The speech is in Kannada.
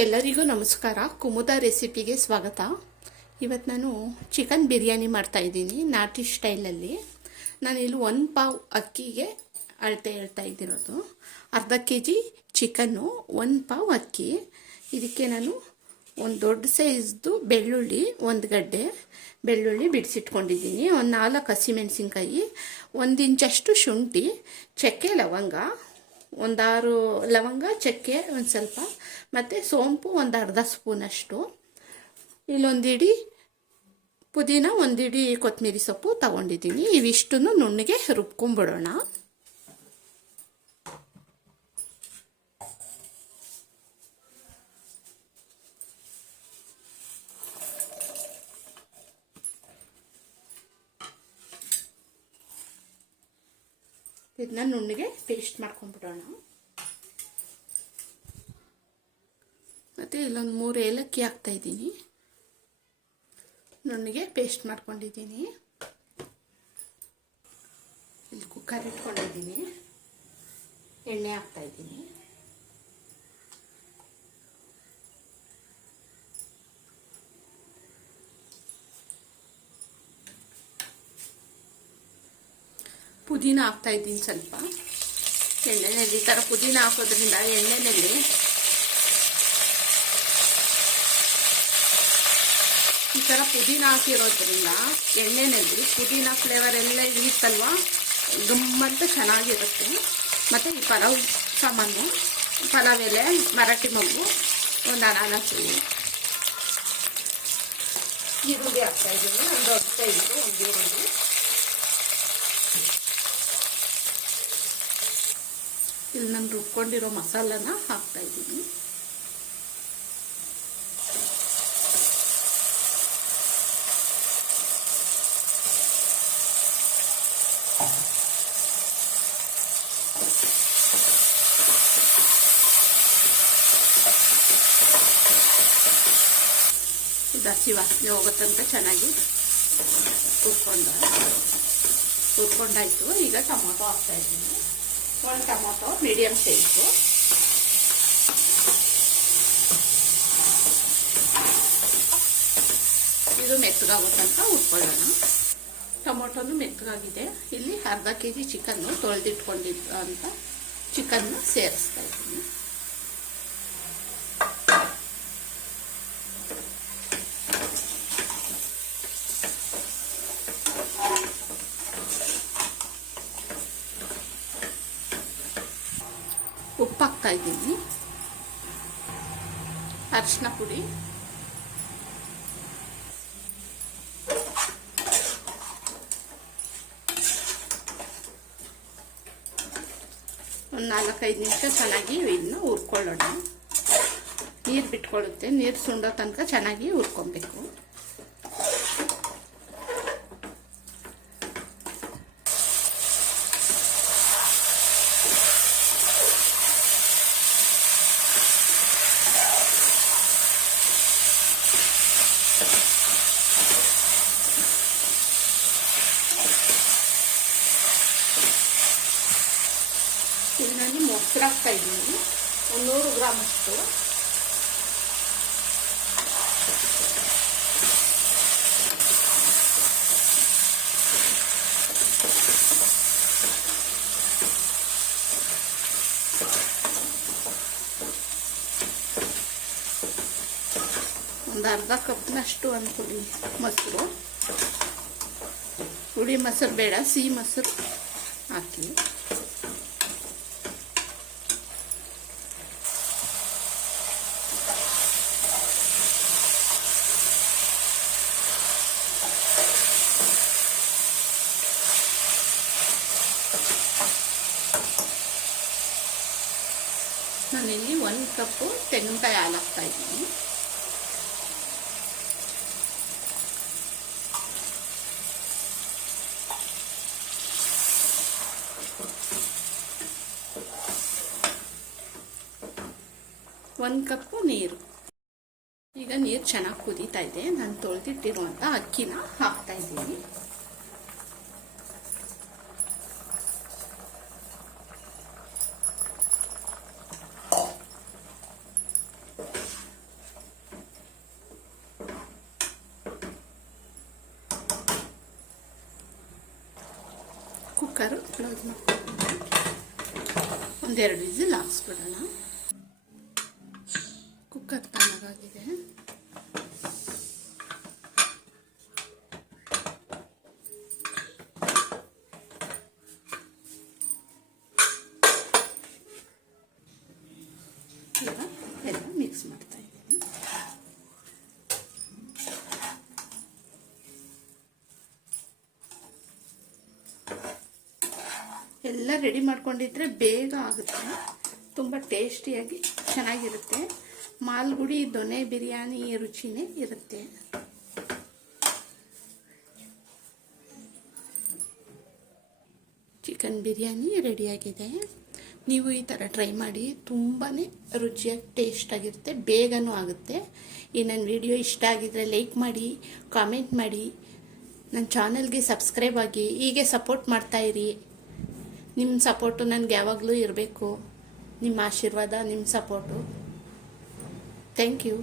ಎಲ್ಲರಿಗೂ ನಮಸ್ಕಾರ. ಕುಮುದ ರೆಸಿಪಿಗೆ ಸ್ವಾಗತ. ಇವತ್ತು ನಾನು ಚಿಕನ್ ಬಿರಿಯಾನಿ ಮಾಡ್ತಾ ಇದ್ದೀನಿ, ನಾಟಿ ಸ್ಟೈಲಲ್ಲಿ. ನಾನಿಲ್ಲಿ ಒಂದು ಪಾವ್ ಅಕ್ಕಿಗೆ ಅಳತೆ ಹೇಳ್ತಾ ಇದ್ದಿರೋದು. ಅರ್ಧ ಕೆ ಜಿ ಚಿಕನ್ನು, ಒಂದು ಪಾವ್ ಅಕ್ಕಿ. ಇದಕ್ಕೆ ನಾನು ಒಂದು ದೊಡ್ಡ ಸೈಜ್ದು ಬೆಳ್ಳುಳ್ಳಿ, ಒಂದು ಗಡ್ಡೆ ಬೆಳ್ಳುಳ್ಳಿ ಬಿಡಿಸಿಟ್ಕೊಂಡಿದ್ದೀನಿ. ಒಂದು ನಾಲ್ಕು ಹಸಿಮೆಣಸಿನ್ಕಾಯಿ ಒಂದು ಇಂಚಷ್ಟು ಶುಂಠಿ, ಚಕ್ಕೆ ಲವಂಗ ಒಂದಾರು ಲವಂಗ, ಚಕ್ಕೆ ಒಂದು ಸ್ವಲ್ಪ. ಮತ್ತು ಸೋಂಪು ಒಂದು ಅರ್ಧ ಸ್ಪೂನಷ್ಟು ಇಲ್ಲೊಂದಿಡಿ ಪುದೀನ ಒಂದಿಡಿ ಕೊತ್ತಂಬರಿ ಸೊಪ್ಪು ತಗೊಂಡಿದ್ದೀನಿ. ಇವಿಷ್ಟನ್ನು ನುಣ್ಣಗೆ ರುಬ್ಕೊಂಬಿಡೋಣ. ಇದನ್ನ ನುಣ್ಣಗೆ ಪೇಸ್ಟ್ ಮಾಡ್ಕೊಂಡ್ಬಿಡೋಣ. ಮತ್ತು ಇಲ್ಲೊಂದು ಮೂರು ಏಲಕ್ಕಿ ಹಾಕ್ತಾ ಇದ್ದೀನಿ. ನುಣ್ಣಗೆ ಪೇಸ್ಟ್ ಮಾಡ್ಕೊಂಡಿದ್ದೀನಿ. ಇಲ್ಲಿ ಕುಕ್ಕರ್ ಇಟ್ಕೊಂಡಿದ್ದೀನಿ. ಎಣ್ಣೆ ಹಾಕ್ತಾ ಪುದೀನ ಹಾಕ್ತಾ ಇದ್ದೀನಿ ಸ್ವಲ್ಪ. ಎಣ್ಣೆನಲ್ಲಿ ಈ ಥರ ಪುದೀನ ಹಾಕೋದ್ರಿಂದ ಎಣ್ಣೆನಲ್ಲಿ ಈ ಥರ ಪುದೀನ ಹಾಕಿರೋದ್ರಿಂದ ಎಣ್ಣೆನಲ್ಲಿ ಪುದೀನ ಫ್ಲೇವರ್ ಎಲ್ಲ ಇರುತ್ತಲ್ವ? ಗಮ್ಮಂತ ಚೆನ್ನಾಗಿರುತ್ತೆ. ಮತ್ತು ಈ ಪಲಾವ್ ಸಾಮಾನು, ಪಲಾವ್ ಎಲೆ, ಮರಾಠಿ ಮಗು, ಒಂದು ಅನಾನಸು ಈರುಳ್ಳಿ ಹಾಕ್ತಾ ಇದ್ದೀನಿ. ಒಂದು ಸೈಜು ಒಂದು ಈರುಳ್ಳಿ ಇಲ್ಲಿ ನಾನು ರುಬ್ಕೊಂಡಿರೋ ಮಸಾಲನ ಇದು ಹಸಿ ವಾಸನೆ ಹೋಗುತ್ತಂತ ಚೆನ್ನಾಗಿ ಹುರ್ಕೊಂಡ ಹುರ್ಕೊಂಡಾಯ್ತು ಈಗ ಟೊಮೊಟೊ ಹಾಕ್ತಾ ಇದ್ದೀನಿ. ಒಂದು ಟೊಮೊಟೊ ಮೀಡಿಯಮ್ ಸೈಜು ಇದು ಮೆತ್ತಗಾಗುತ್ತಂತ ಉಟ್ಕೊಳ್ಳೋಣ ಟೊಮೊಟೊನು ಮೆತ್ತಗಾಗಿದೆ. ಇಲ್ಲಿ ಅರ್ಧ ಕೆ ಜಿ ಚಿಕನ್ನು ತೊಳೆದಿಟ್ಕೊಂಡಿದ್ದು ಅಂತ ಚಿಕನ್ನ ಸೇರಿಸ್ತಾ ಇದ್ದೀನಿ. ಉಪ್ಪು ಹಾಕ್ತಾ ಇದ್ದೀನಿ ಅರಿಶಿನ ಪುಡಿ. ಒಂದು ನಾಲ್ಕೈದು ನಿಮಿಷ ಚೆನ್ನಾಗಿ ಇದನ್ನ ಹುರ್ಕೊಳ್ಳೋಣ. ನೀರು ಬಿಟ್ಕೊಳ್ಳುತ್ತೆ. ನೀರು ಸುಂಡೋ ತನಕ ಚೆನ್ನಾಗಿ ಹುರ್ಕೊಬೇಕು. ಒಂದು ನೂರು ಗ್ರಾಮ್ ಅಷ್ಟು ಒಂದು ಅರ್ಧ ಕಪ್ನಷ್ಟು ಅಂದ್ಕೊಳ್ಳಿ ಮೊಸರು ಹುಳಿ ಮೊಸರು ಬೇಡ ಸಿಹಿ ಮೊಸರು ಹಾಕಿ ನಾನಿಲ್ಲಿ ಒಂದು ಕಪ್ಪು ತೆಂಗಿನಕಾಯಿ ಹಾಲು ಇದ್ದೀನಿ. ಒಂದು ಕಪ್ಪು ನೀರು. ಈಗ ನೀರು ಚೆನ್ನಾಗಿ ಕುದೀತಾ ಇದೆ. ನಾನು ತೊಳೆದಿಟ್ಟಿರುವಂಥ ಅಕ್ಕಿನ ಹಾಕ್ತಾ ಇದ್ದೀನಿ. ಕುಕ್ಕರು ಕ್ಲೋಸ್ ಮಾಡ್ಕೊಂಡು ಒಂದೆರಡು ವಿಸಿಲ್ ಹಾಕ್ಸ್ಬಿಡೋಣ. ಕುಕ್ಕರ್ ಈಗ ಎಲ್ಲ ಮಿಕ್ಸ್ ಮಾಡ್ತಾ ಇದ್ದೀನಿ. ಎಲ್ಲ ರೆಡಿ ಮಾಡ್ಕೊಂಡಿದ್ರೆ ಬೇಗ ಆಗುತ್ತೆ. ತುಂಬ ಟೇಸ್ಟಿಯಾಗಿ ಚೆನ್ನಾಗಿರುತ್ತೆ. ಮಾಲ್ಗುಡಿ ದೊನೆ ಬಿರಿಯಾನಿ ರುಚಿನೇ ಇರುತ್ತೆ. ಚಿಕನ್ ಬಿರಿಯಾನಿ ರೆಡಿಯಾಗಿದೆ. ನೀವು ಈ ಥರ ಟ್ರೈ ಮಾಡಿ ತುಂಬಾ ರುಚಿಯಾಗಿ, ಟೇಸ್ಟಾಗಿರುತ್ತೆ, ಬೇಗನೂ ಆಗುತ್ತೆ. ಈ ನನ್ನ ವಿಡಿಯೋ ಇಷ್ಟ ಆಗಿದ್ರೆ ಲೈಕ್ ಮಾಡಿ, ಕಾಮೆಂಟ್ ಮಾಡಿ. ನನ್ನ ಚಾನಲ್ಗೆ ಸಬ್ಸ್ಕ್ರೈಬ್ ಆಗಿ, ಹೀಗೆ ಸಪೋರ್ಟ್ ಮಾಡ್ತಾಯಿರಿ ನಿಮ್ಮ ಸಪೋರ್ಟು ನನಗೆ ಯಾವಾಗಲೂ ಇರಬೇಕು. ನಿಮ್ಮ ಆಶೀರ್ವಾದ ನಿಮ್ಮ ಸಪೋರ್ಟು ಥ್ಯಾಂಕ್ ಯು